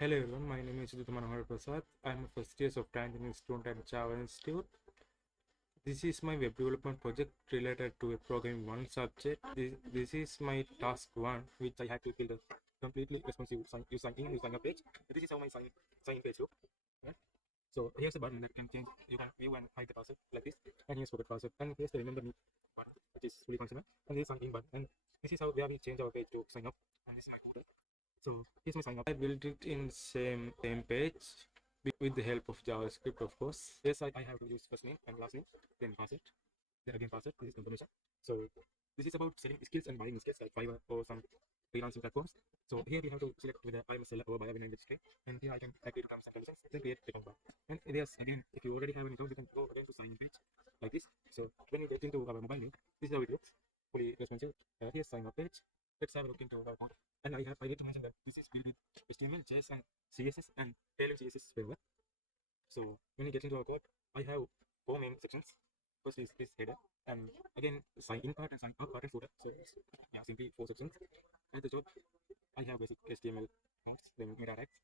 Hello everyone, my name is Manohar Prasad. I am a first year software engineering student at Java Institute. This is my web development project related to a programming one subject. This is my task one, which I had to build a completely responsive sign up page. This is how my sign page look. Yeah. So here's a button that can change. You can view and hide the password like this, and here's forget password, and here's the remember me button, which is fully functional, and here's sign in button, and this is how where we change our page to sign up. And this is my code. So here's my sign up. I built it in same page with the help of JavaScript, of course. Yes, I have to use first name and last name, then pass it, then again pass it. This is confirmation. So this is about selling skills and buying skills like Fiverr or some freelancing platforms. So here we have to select whether I'm a seller or buyer when I registry, and here I can agree to terms and conditions, then create account bar. And there's again, if you already have an account, you can go again to sign in page like this. So when you get into our mobile link, this is how it looks, fully responsive. Here's sign up page. Let's have a look into our code. And I need to mention that this is built with HTML, JS, and CSS and TailwindCSS framework. So when you get into our code, I have four main sections. First is this header, and again sign in part and sign out part and footer. So yeah, simply four sections. At the top, I have basic HTML fonts, then meta tags,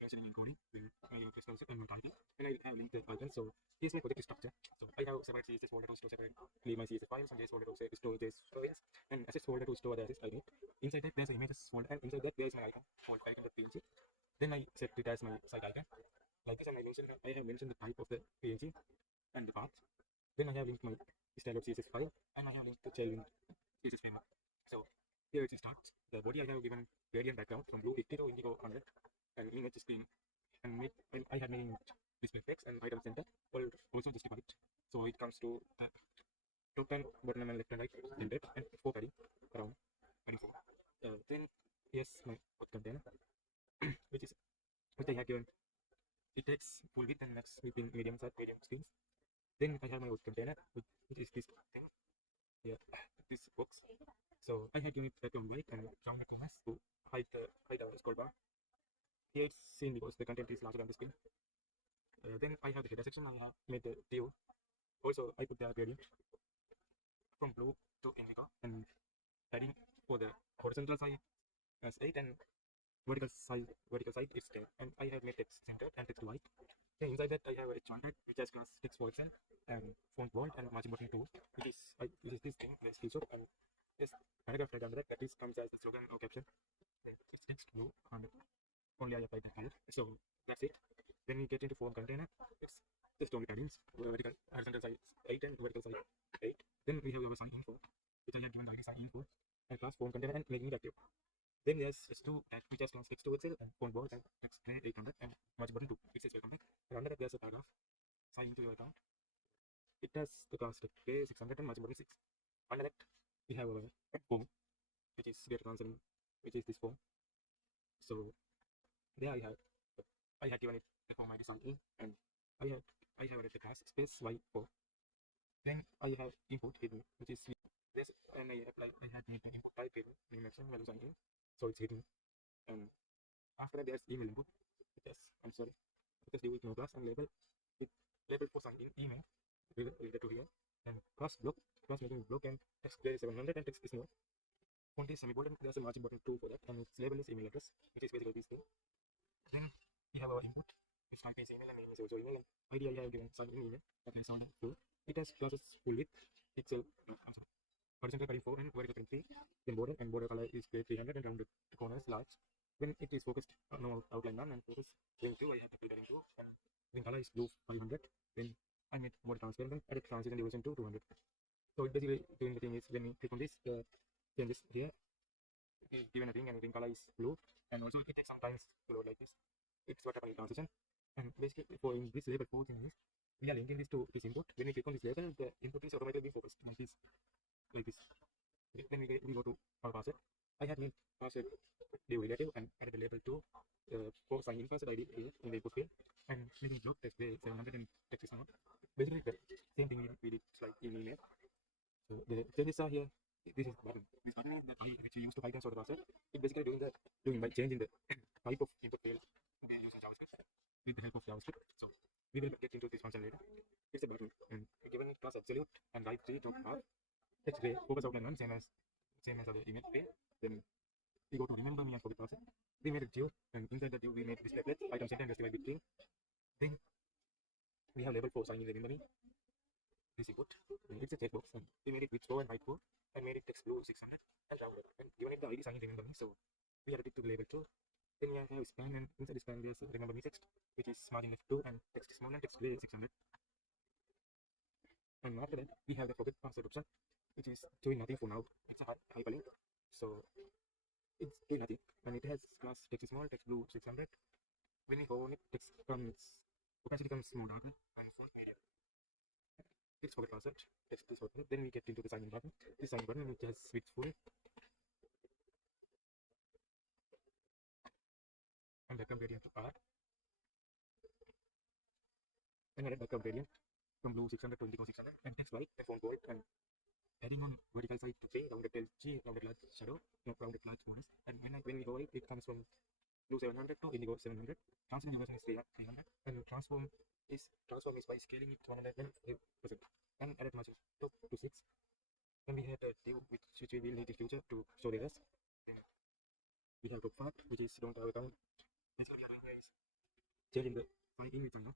mentioning encoding, then I have text also and my title, and I have linked the icon. So here's my project structure. So I have separate CSS folder to store separately my CSS files, and JS folder to store JS files, and assets folder to store the assets I need. Inside that there's an images folder, and inside that there is my icon called icon.png. Then I set it as my site icon like this, and I have mentioned the type of the png and the path. Then I have linked my style.css file, and I have linked the Tailwind CSS framework. So here it starts. The body I have given gradient background from blue 50 to indigo 100, and image is green, and I have made display text and item center also justified. So it comes to the top and bottom and left and right centered, and four padding around padding four. Then yes, my container, which I have given. It takes full width and max width in medium size, medium screens. Then I have my container, which is this thing here, this box. So I had given it background white and rounded corners to hide the scroll bar. Here it's seen because the content is larger than the screen. Then I have the header section. I have made the div. Also, I put the gradient from blue to indigo and padding for the horizontal side as 8 and vertical side is 10. And I have made text centered and text white. Okay, inside that I have a jointed which has class text for Excel and font bold and margin button 2, which is this thing, this feature, and this paragraph right under that, that is comes as the slogan or caption. It's text blue and only I applied that color. So that's it. Then we get into form container. It's just only paddings, vertical horizontal side 8 and vertical side 8. Then we have our sign info, which I have given the ID sign info and class form container and making it active. Then there's S2 which has class text to Excel and font bold and text 800 and margin button 2. It says welcome back. And under that there's a paragraph. Sign into your account. It has the class text 600 and margin button 6. Under that we have our form, which is get answering, which is this form. So there I had given it the form ID sign in, and I have read the class space y4. Then I have import hidden, which is this, and I had made an import type hidden name action value sign in, so it's hidden. And after that there's email input. Yes, I'm sorry, because do with no class and label with label for sign in email related to here, and class block, class making block, and text there is 700 and text is more. Font is semi-bold, there's a margin button 2 for that, and its label is email address, which is basically this thing. Then we have our input, which type is email and name is also email, and ID I have given sign in email, that has sound full. It has classes full width, pixel, I'm sorry, horizontal cutting 4 and vertical cutting 3, then border, and border color is 300 and rounded corners large. When it is focused, no outline none, and focus ring 2, I have the ring 2, and when color is blue 500, then I made more transparent and added transition division to 200. So it basically doing the thing is when you click on this, changes here, it is given a ring and ring color is blue, and also it takes some time to load like this. It's what happened in transition, and basically for in this label 4 thing is we are linking this to this input. When we click on this label, the input is automatically focused like this, like this. Then we go to our password. I had made password div relative and added the label to for sign in password ID here in the input field, and making block text there 700 and text is not. Basically the same thing we did like in email. So the changes are here. This is button. This button is that which we use to hide and sort the password. It's basically doing by changing the type of input field they use in JavaScript with the help of JavaScript. So we will get into this function later. It's a button, and given it class absolute and right 3 top half text gray focus outline 1 same as other image pane. Then we go to remember me and forget password. We made a div, and inside the div we made display plate, item center and justify between. Then we have label for sign in remember me. This input, it's a checkbox, and we made it with row and height 4 and made it text blue 600 and rounded, and given it the ID sign in remember me. So we added it to the label 2. Then we have span, and inside the span there's remember me text, which is margin left 2 and text small and text gray 600. And after that we have the forget password option, which is doing nothing for now. It's a hyperlink, so it's doing nothing, and it has class text small, text blue 600. When we go on it, text becomes opacity becomes more darker and font medium. It's forget password, text is open. Then we get into the sign in button. This sign in button which has switch full and background gradient to R, and added background gradient from blue 600 to indigo 600, and text white and font bold, and adding on vertical side to J, rounded tail G, rounded large shadow, no rounded large bonus. And when we go it, it comes from blue 700 to indigo 700. Transform version is 300, and transform is by scaling it 110%, and added margin top to 6. Then we had a div which we will need in future to show the errors. Then we have top part, which is don't have account. Basically, we are doing here is changing the sign in with sign out.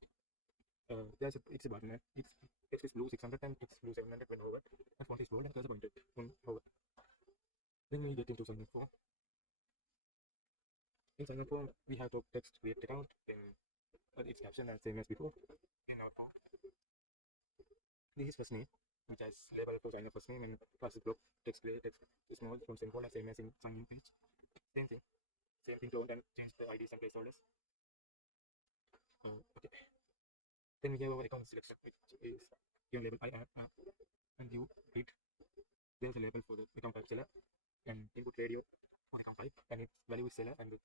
It's a button, it's text is blue 600 and it's blue 700 when over, and font is bold and cursor pointed when over. Then we get into sign in form. In sign in form, we have to text create account, then its caption and same as before. In our form, this is first name, which has label for sign up first name, and classes block text create text small from symbol and same as in sign in page. Same thing don't, and change the IDs and placeholders. Okay. Then we have our account selection, which is given label I add and you read. There's a label for the account type seller and input radio for account type, and its value is seller, and the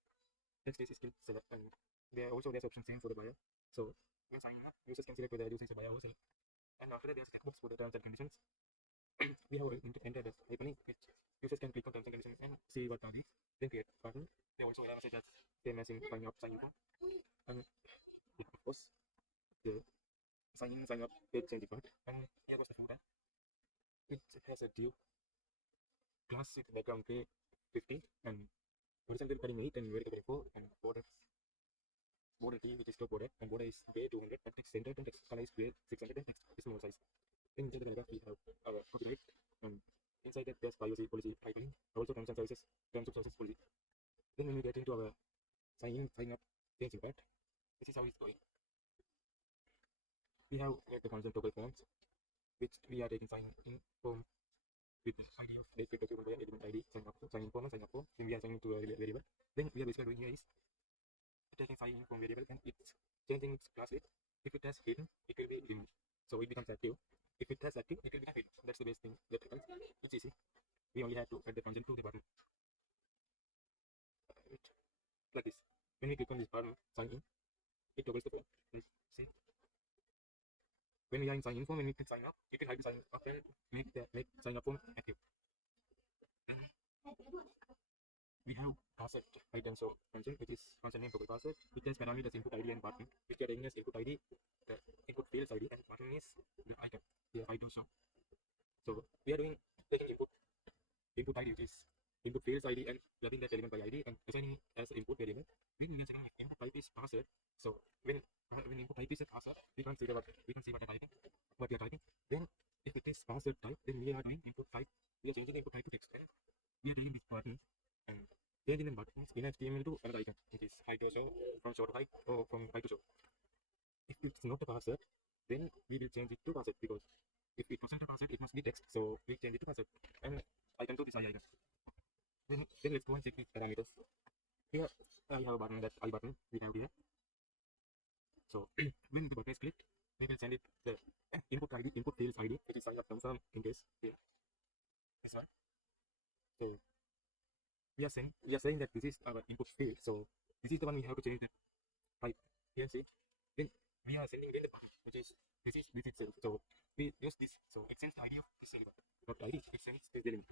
text is still seller. And there's option same for the buyer. So when signing up, users can select whether user is a buyer or seller. And after that, there's checkbox for the terms and conditions. We have entered as hyperlink, which users can click on terms and conditions and see what are these. Then create button. They also have a message that's same as in sign up, sign in form. And yeah, of course, the sign up page change part. And here was the footer. It has a div class with background gray 50 and horizontal padding 8 and vertical padding 4, and border T, which is top border, and border is gray 200 and text centered, and text color is gray 600 and text is small size. In the paragraph we have our copyright, and inside that there's privacy policy hyperlink, also terms of services policy. Then when we get into our sign up changing part, this is how it's going. We have made the constant toggle forms, which we are taking sign in form with the ID of date document by element ID, sign in form and sign up form. Then we are assigning to a variable. Then we are basically doing here is taking sign in form variable, and it's changing its class with. If it has hidden, it will be removed, so it becomes active. If it has active, it will become hidden. That's the best thing that happens. It's easy. We only have to add the function to the button like this. When we click on this button, sign in, it toggles the form. See, when we are in sign in form, when we click sign up, it will hide the sign up and make sign up form active. Then we have password items of function, which is function name toggle password. It has parameters input ID and button, which are taking as input ID, the input fields ID, and button is the item, the item shop. So we are taking input ID, which is input fields ID, and grabbing that element by ID and assigning as input variable. Then we are saying input type is password. So when input type is a password, we can see what we are typing. Then if it is password type, then we are doing input type. We are changing input type to text. And we are taking this button and changing the buttons in HTML to another icon, which is height to show, from show to height, or from height to show. If it's not a password, then we will change it to password, because if it wasn't a password, it must be text. So we change it to password, and I can do this I icon. Then let's go and check the parameters. Here I have a button, that I button we have here. So when the button is clicked, we will send it the input ID, input fields ID, which is sign up confirm in case here. This one. So we are saying that this is our input field. So this is the one we have to change the type. Here see. Then we are sending again the button, which is this itself. So we use this. So it sends the ID of this element, not ID. It sends this element.